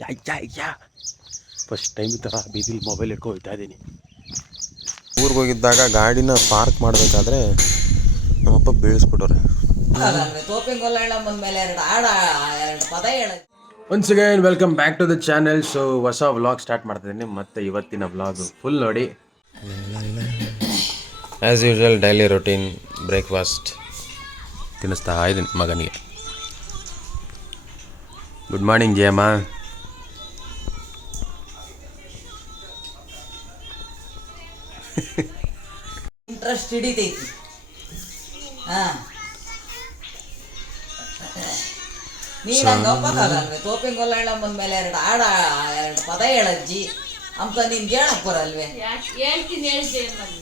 ಯಾ first time ಈ ಥರ ಬೀದಿಲಿ ಮೊಬೈಲ್ ಇಟ್ಕೊಂಡು ಹೋಗ್ತಾ ಇದ್ದೀನಿ. ಊರಿಗೆ ಹೋಗಿದ್ದಾಗ ಗಾಡಿನ ಪಾರ್ಕ್ ಮಾಡಬೇಕಾದ್ರೆ ನಮ್ಮಪ್ಪ ಬೀಳಿಸ್ಬಿಟ್ಟವ್ರೆ. Once again welcome back to the channel. So ಹೊಸ ವ್ಲಾಗ್ ಸ್ಟಾರ್ಟ್ ಮಾಡ್ತಿದ್ದೀನಿ. ಮತ್ತು ಇವತ್ತಿನ ವ್ಲಾಗು ಫುಲ್ ನೋಡಿ. As usual daily routine breakfast ತಿನ್ನಿಸ್ತಾ ಇದ್ದೀನಿ ಮಗನಿಗೆ. Good morning Jayamma. ಇಂಟ್ರೆಸ್ಟ್ ಹಿಡಿತೈತಿ. ನೀನಂಗಪ್ಪಲ್ವೇ ತೋಪಿಂಗೊಲ್ಲ ಹೇಳಮ್ಮನ ಮೇಲೆ ಎರಡು ಪದ ಹೇಳಜ್ಜಿ ಅಂತ ನಿನ್ಗೆ ಹೇಳಕ್ ಬರಲ್ವೇ?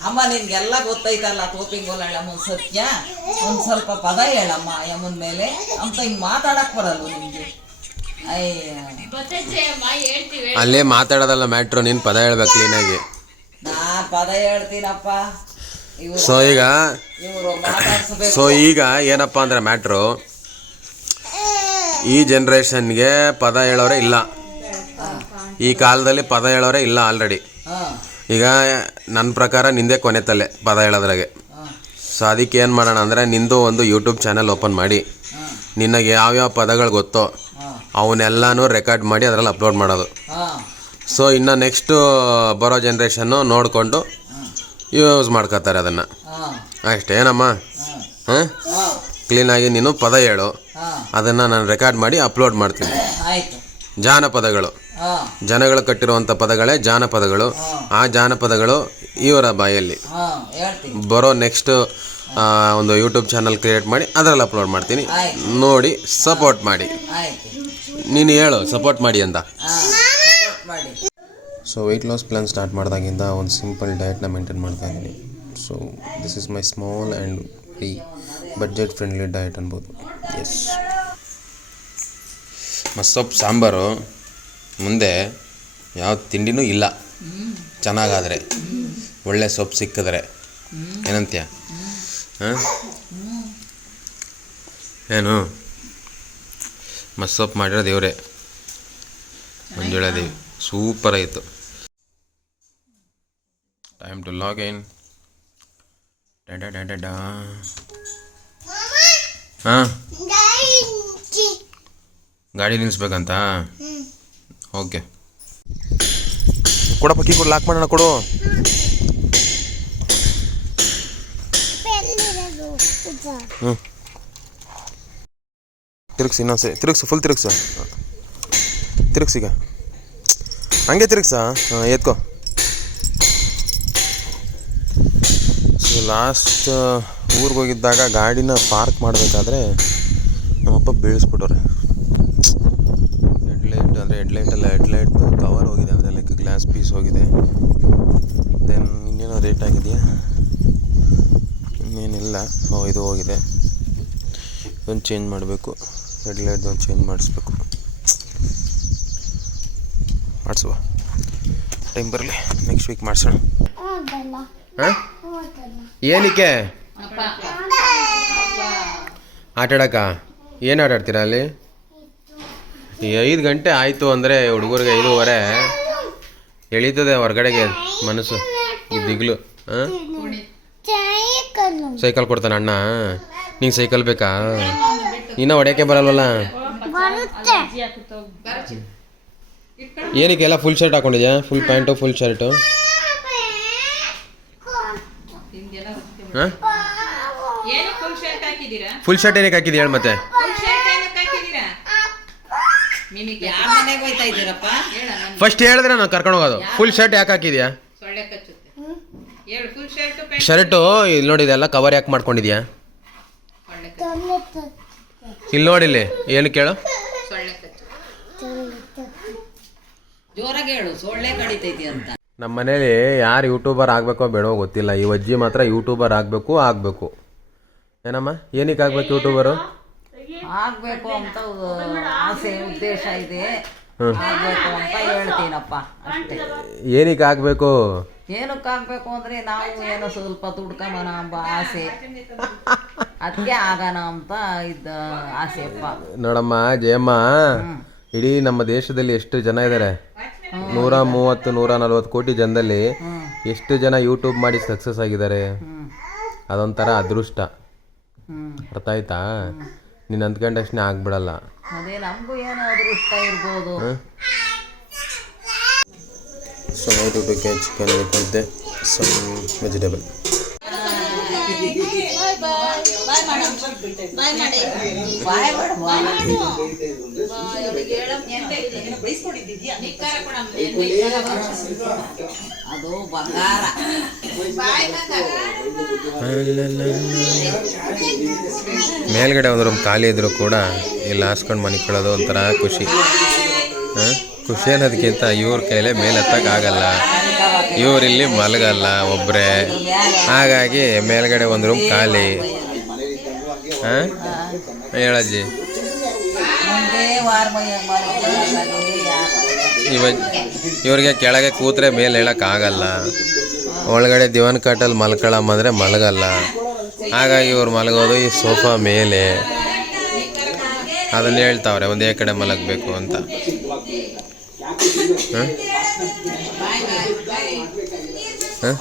ಅಮ್ಮ ನಿನ್ಗೆಲ್ಲ ಗೊತ್ತೈತಲ್ಲ ತೋಪಿಂಗೊಲ್ಲ ಹೇಳಮ್ಮನ ಸತ್ಯ. ಒಂದ್ ಸ್ವಲ್ಪ ಪದ ಹೇಳಮ್ಮ ಯಮ್ಮನ ಮೇಲೆ ಅಂತ ಹಿಂಗ್ ಮಾತಾಡಕ್ ಬರಲ್ವ ನಿನ್ಗೆ? ಅಲ್ಲೇ ಮಾತಾಡೋದಲ್ಲ ಮ್ಯಾಟ್ರು, ನೀನು ಪದ ಹೇಳ್ಬೇಕು ಕ್ಲೀನಾಗಿ. ನಾನ್ ಪದ ಹೇಳ್ತೀನಪ್ಪ. ಸೊ ಈಗ ಏನಪ್ಪ ಅಂದ್ರೆ ಮ್ಯಾಟ್ರು, ಈ ಜನ್ರೇಷನ್ಗೆ ಪದ ಹೇಳೋರೆ ಇಲ್ಲ. ಈ ಕಾಲದಲ್ಲಿ ಪದ ಹೇಳೋರೆ ಇಲ್ಲ ಆಲ್ರೆಡಿ. ಈಗ ನನ್ನ ಪ್ರಕಾರ ನಿಂದೇ ಕೊನೆ ತಲೆ ಪದ ಹೇಳೋದ್ರಾಗೆ. ಸೊ ಅದಕ್ಕೆ ಏನು ಮಾಡೋಣ ಅಂದರೆ, ನಿಂದು ಒಂದು ಯೂಟ್ಯೂಬ್ ಚಾನಲ್ ಓಪನ್ ಮಾಡಿ ನಿನಗೆ ಯಾವ್ಯಾವ ಪದಗಳು ಗೊತ್ತೋ ಅವನ್ನೆಲ್ಲನೂ ರೆಕಾರ್ಡ್ ಮಾಡಿ ಅದರಲ್ಲಿ ಅಪ್ಲೋಡ್ ಮಾಡೋದು. ಸೊ ಇನ್ನು ನೆಕ್ಸ್ಟು ಬರೋ ಜನ್ರೇಷನ್ನು ನೋಡಿಕೊಂಡು ಯೂಸ್ ಮಾಡ್ಕೋತಾರೆ ಅದನ್ನು. ಅಷ್ಟೇ ಏನಮ್ಮ? ಹಾಂ, ಕ್ಲೀನಾಗಿ ನೀನು ಪದ ಹೇಳು, ಅದನ್ನು ನಾನು ರೆಕಾರ್ಡ್ ಮಾಡಿ ಅಪ್ಲೋಡ್ ಮಾಡ್ತೀನಿ. ಜಾನಪದಗಳು, ಜನಗಳು ಕಟ್ಟಿರುವಂಥ ಪದಗಳೇ ಜಾನಪದಗಳು. ಆ ಜಾನಪದಗಳು ಇವರ ಬಾಯಲ್ಲಿ ಬರೋ ನೆಕ್ಸ್ಟ್ ಒಂದು ಯೂಟ್ಯೂಬ್ ಚಾನಲ್ ಕ್ರಿಯೇಟ್ ಮಾಡಿ ಅದರಲ್ಲಿ ಅಪ್ಲೋಡ್ ಮಾಡ್ತೀನಿ. ನೋಡಿ ಸಪೋರ್ಟ್ ಮಾಡಿ. ನೀನು ಹೇಳು ಸಪೋರ್ಟ್ ಮಾಡಿ ಅಂತ. So weight loss plan start ಮಾಡಿದಾಗಿಂದ ಒಂದು ಸಿಂಪಲ್ ಡಯಟ್ನ ಮೇಂಟೈನ್ ಮಾಡ್ತಾ ಇದ್ದೀನಿ. So this is my small and very budget friendly diet ಅನ್ಬೋದು. ಎಸ್, ಮಸ್ಸೊಪ್ಪು ಸಾಂಬಾರು ಮುಂದೆ ಯಾವ ತಿಂಡಿನೂ ಇಲ್ಲ. ಚೆನ್ನಾಗಾದರೆ, ಒಳ್ಳೆ ಸೊಪ್ಪು ಸಿಕ್ಕಿದ್ರೆ ಏನಂತೀಯ? ಹಾಂ, ಏನು ಮಸ್ಸೊಪ್ಪು ಮಾಡಿರೋದು ಇವರೇ, ಮಂಜುಳಾ ದೇವಿ. ಸೂಪರ್ ಆಯಿತು. Time to log in. ಹಾಂ, ಗಾಡಿ ನಿಲ್ಲಿಸ್ಬೇಕಂತ? ಓಕೆ, ಕೊಡಪ್ಪ ಕೀ ಕೊಡು, ಲಾಕ್ ಮಾಡೋಣ ಕೊಡು. ಹ್ಞೂ, ತಿರುಗಿಸಿ ಇನ್ನೊಂದ್ಸರಿ, ತಿರುಗಿಸು, ಫುಲ್ ತಿರುಗಿಸು, ತಿರುಗಿಸೀಗ ಹಂಗೆ ತಿರುಗಿಸ. ಹಾಂ, ಎತ್ಕೋ. ಸೊ ಲಾಸ್ಟ್ ಊರಿಗೆ ಹೋಗಿದ್ದಾಗ ಗಾಡಿನ ಪಾರ್ಕ್ ಮಾಡಬೇಕಾದ್ರೆ ನಮ್ಮಪ್ಪ ಬೀಳಿಸ್ಬಿಟ್ಟವ್ರೆ. ಹೆಡ್ಲೈಟ್ ಕವರ್ ಹೋಗಿದೆ, ಅಂದರೆ ಲೈಕ್ ಗ್ಲಾಸ್ ಪೀಸ್ ಹೋಗಿದೆ. ದೆನ್ ಇನ್ನೇನೋ ರೇಟ್ ಆಗಿದೆಯಾ? ಇನ್ನೇನಿಲ್ಲ. ಇದು ಹೋಗಿದೆ, ಇದೊಂದು ಚೇಂಜ್ ಮಾಡಬೇಕು. ಹೆಡ್ಲೈಟ್ದೊಂದು ಚೇಂಜ್ ಮಾಡಿಸ್ಬೇಕು. ಮಾಡಿಸುವ, ಟೈಮ್ ಬರಲಿ, ನೆಕ್ಸ್ಟ್ ವೀಕ್ ಮಾಡಿಸೋಣ. ಹಾಂ, ಏನಕ್ಕೆ ಆಟಾಡಕ್ಕ? ಏನು ಆಟಾಡ್ತೀರಾ ಅಲ್ಲಿ? 5 ಗಂಟೆ ಆಯಿತು ಅಂದರೆ ಹುಡುಗರಿಗೆ 5:15 ಎಳೀತದೆ ಹೊರಗಡೆಗೆ ಮನಸ್ಸು, ದಿಗ್ಲು. ಹಾಂ, ಸೈಕಲ್ ಕೊಡ್ತಾನೆ ಅಣ್ಣ. ನಿಂಗೆ ಸೈಕಲ್ ಬೇಕಾ? ಇನ್ನೂ ಹೊಡೆಯೋಕ್ಕೆ ಬರಲ್ವಲ್ಲ? ಏನಕ್ಕೆ ಎಲ್ಲ ಫುಲ್ ಶರ್ಟ್ ಹಾಕೊಂಡಿದ್ಯಾ? Full pant full shirt? ಹಾಂ, ಫುಲ್ ಶರ್ಟ್ ಏನಕ್ಕೆ ಹಾಕಿದ್ಯಾ ಹೇಳಿ ಮತ್ತೆ? ಫಸ್ಟ್ ಹೇಳಿದ್ರೆ ನಾನು ಕರ್ಕೊಂಡು ಹೋಗೋದು. ಫುಲ್ ಶರ್ಟ್ ಯಾಕೆ ಹಾಕಿದ್ಯಾ? ಶರ್ಟು ಇಲ್ಲಿ ನೋಡಿ, ಇದೆಲ್ಲ ಕವರ್ ಯಾಕೆ ಮಾಡ್ಕೊಂಡಿದ್ಯಾ? ಇಲ್ಲಿ ನೋಡಿಲ್ಲಿ, ಏನು ಕೇಳು? ನಮ್ಮ ಮನೇಲಿ ಯಾರು ಯೂಟ್ಯೂಬರ್ ಆಗಬೇಕೋ ಬೇಡೋ ಗೊತ್ತಿಲ್ಲ. ಈ ಅಜ್ಜಿ ಮಾತ್ರ ಯೂಟ್ಯೂಬರ್ ಆಗಬೇಕು. ಏನಮ್ಮ, ಏನಕ್ಕೆ ಆಗ್ಬೇಕು ಯೂಟ್ಯೂಬರು? ಆಗ್ಬೇಕು ಅಂತ ಆಸೆ, ಉದ್ದೇಶ ಇದೆ. ಆಗ್ಬೇಕು ಅಂತ ಹೇಳ್ತೀನಪ್ಪ ಅಷ್ಟೇ. ಏನಕ್ಕೆ ಆಗಬೇಕು? ಏನಕ್ಕೆ ಆಗ್ಬೇಕು ಅಂದ್ರೆ ನಾವು ಏನೋ ಸ್ವಲ್ಪ ದುಡ್ಕೊಂಬನ ಎಂಬ ಆಸೆ, ಅದಕ್ಕೆ ಆಗೋಣ ಅಂತ ಇದ್ದ ಆಸೆಪ್ಪ. ನೋಡಮ್ಮ ಜಯಮ್ಮ, ಇಡೀ ನಮ್ಮ ದೇಶದಲ್ಲಿ ಎಷ್ಟು ಜನ ಇದ್ದಾರೆ? 130-140 ಕೋಟಿ ಜನದಲ್ಲಿ ಎಷ್ಟು ಜನ ಯೂಟ್ಯೂಬ್ ಮಾಡಿ ಸಕ್ಸಸ್ ಆಗಿದ್ದಾರೆ? ಅದೊಂಥರ ಅದೃಷ್ಟ. ಅರ್ಥ ಆಯ್ತಾ? ನೀನು ಅಂದ್ಕೊಂಡಷ್ಟೇ ಆಗ್ಬಿಡಲ್ಲ. ಅದೇ ನಮಗೂ ಏನೋ ಅದೃಷ್ಟ ಇರ್ಬೋದು. So how to prepare chicken with some vegetable. ಅದು ಬಂಗಾರ. ಮೇಲ್ಗಡೆ ಒಂದು ರೂಮ್ ಖಾಲಿ ಇದ್ರೂ ಕೂಡ ಇಲ್ಲಿ ಹಾಸ್ಕೊಂಡು ಮನಿಕೊಳ್ಳೋದು ಒಂಥರ ಖುಷಿ. ಖುಷಿ ಅನ್ನೋದಕ್ಕಿಂತ ಇವ್ರ ಕೈಲೇ ಮೇಲೆ ಹತ್ತಕ್ಕಾಗಲ್ಲ, ಇವರಿಲ್ಲಿ ಮಲಗಲ್ಲ ಒಬ್ಬರೇ, ಹಾಗಾಗಿ ಮೇಲ್ಗಡೆ ಒಂದು ರೂಮ್ ಖಾಲಿ. ಹಾಂ ಹೇಳಜ್ಜಿ, ಇವ್ರಿಗೆ ಕೆಳಗೆ ಕೂತ್ರೆ ಮೇಲೆ ಹೇಳೋಕ್ಕಾಗಲ್ಲ, ಒಳಗಡೆ ದಿವಾನ್ ಕಾಟಲ್ಲಿ ಮಲ್ಕೊಳ್ಳಮ್ಮ ಅಂದರೆ ಮಲಗಲ್ಲ, ಹಾಗಾಗಿ ಇವ್ರು ಮಲಗೋದು ಈ ಸೋಫಾ ಮೇಲೆ. ಅದನ್ನು ಹೇಳ್ತಾವ್ರೆ ಒಂದೇ ಕಡೆ ಮಲಗಬೇಕು ಅಂತ. ಹಾಂ ಹಾಂ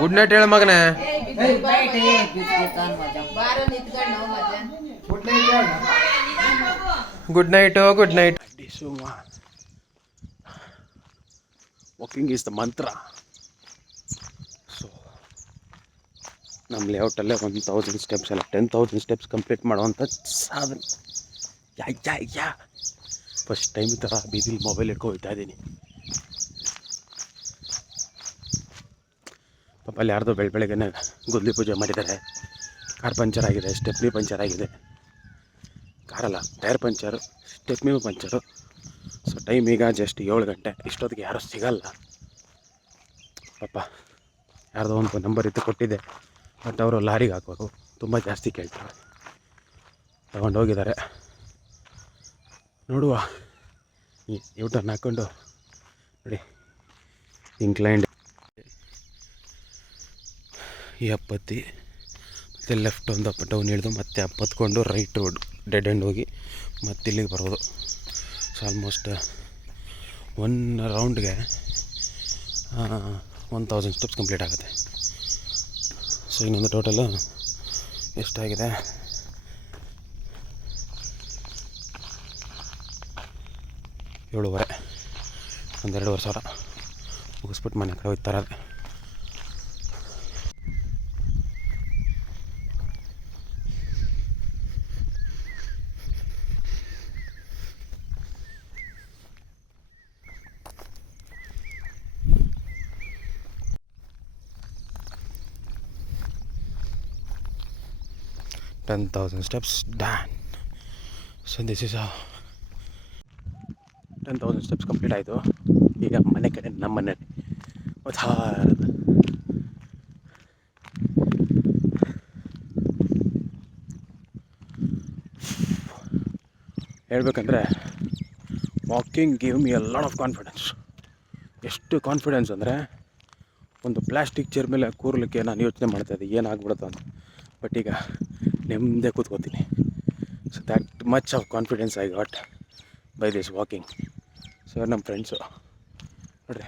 ಗುಡ್ ನೈಟ್ ಹೇಳ ಮಗನೇ. Good night, good night. Walking is the ಮಂತ್ರ. ಸೊ ನಮ್ಮ ಲೇಔಟಲ್ಲೇ 1000 ಸ್ಟೆಪ್ಸ್ ಅಲ್ಲ 10,000 ಸ್ಟೆಪ್ಸ್ ಕಂಪ್ಲೀಟ್ ಮಾಡುವಂಥ ಸಾಧನೆ. ಯಾ ಫಸ್ಟ್ ಟೈಮ್ ಈ ಥರ ಬೀದಿಲಿ ಮೊಬೈಲ್ ಇಟ್ಕೊ ಹೋಗ್ತಾ ಇದ್ದೀನಿ. ಪಾಪ ಅಲ್ಲಿ ಯಾರ್ದೋ ಬೆಳಗ್ಗೆನೆ ಗುದ್ಲಿ ಪೂಜೆ ಮಾಡಿದ್ದಾರೆ. ಕಾರ್ ಪಂಚರ್ ಆಗಿದೆ, ಸ್ಟೆಪ್ನಿ ಪಂಚರ್ ಆಗಿದೆ. ಕಾರಲ್ಲ, ಟೈರ್ ಪಂಚರು, ಸ್ಟೆಪ್ನಿನೂ ಪಂಚರು. ಸೊ ಟೈಮ್ ಈಗ ಜಸ್ಟ್ 7 ಗಂಟೆ. ಇಷ್ಟೊತ್ತಿಗೆ ಯಾರೂ ಸಿಗಲ್ಲ. ಪಾಪ ಯಾರ್ದೋ ಒಂದು ನಂಬರ್ ಇತ್ತು ಕೊಟ್ಟಿದ್ದೆ, ಬಟ್ ಅವರು ಲಾರಿಗೆ ಹಾಕೋರು, ತುಂಬ ಜಾಸ್ತಿ ಕೇಳ್ತಾರೆ. ತಗೊಂಡೋಗಿದ್ದಾರೆ. ನೋಡುವ, ಯೂಟರ್ನ್ ಹಾಕ್ಕೊಂಡು ನೋಡಿ ಇನ್ಕ್ಲೈಂಡ್ ಈ ಅಪ್ಪತ್ತಿ ಮತ್ತು ಲೆಫ್ಟ್ ಒಂದು ಅಪ್ ಡೌನ್ ಇಳಿದು ಮತ್ತೆ ಅಪ್ಪತ್ಕೊಂಡು ರೈಟ್ ರೋಡ್ ಡೆಡ್ ಎಂಡ್ ಹೋಗಿ ಮತ್ತೆ ಇಲ್ಲಿಗೆ ಬರೋದು. ಸೊ ಆಲ್ಮೋಸ್ಟ್ 1 ರೌಂಡ್ಗೆ 1000 ಸ್ಟೆಪ್ಸ್ ಕಂಪ್ಲೀಟ್ ಆಗುತ್ತೆ. ಸೊ ಇನ್ನೊಂದು ಟೋಟಲು ಎಷ್ಟಾಗಿದೆ? 7,500. 1,2,500 ಮುಗಿಸ್ಬಿಟ್ಟು ಮನೆ ಕಡೆ ಹೋಗ್ತಾರೆ. $10,000 steps done. So this is how 10,000 steps complete ಆಯಿತು. ಈಗ ಮನೆ ಕಡೆ ನಮ್ಮ ಮನೆ ಹೇಳ್ಬೇಕಂದ್ರೆ walking give me a lot of confidence. ಎಷ್ಟು ಕಾನ್ಫಿಡೆನ್ಸ್ ಅಂದರೆ, ಒಂದು ಪ್ಲಾಸ್ಟಿಕ್ ಚೇರ್ ಮೇಲೆ ಕೂರ್ಲಿಕ್ಕೆ ನಾನು ಯೋಚನೆ ಮಾಡ್ತಾಯಿದ್ದೆ ಏನಾಗ್ಬಿಡುತ್ತೋ ಅಂತ. ಬಟ್ ಈಗ ನೆಮ್ಮದಿ ಕೂತ್ಕೋತೀನಿ. So that much of confidence I got by this walking. So ನಮ್ಮ ಫ್ರೆಂಡ್ಸು ನೋಡ್ರಿ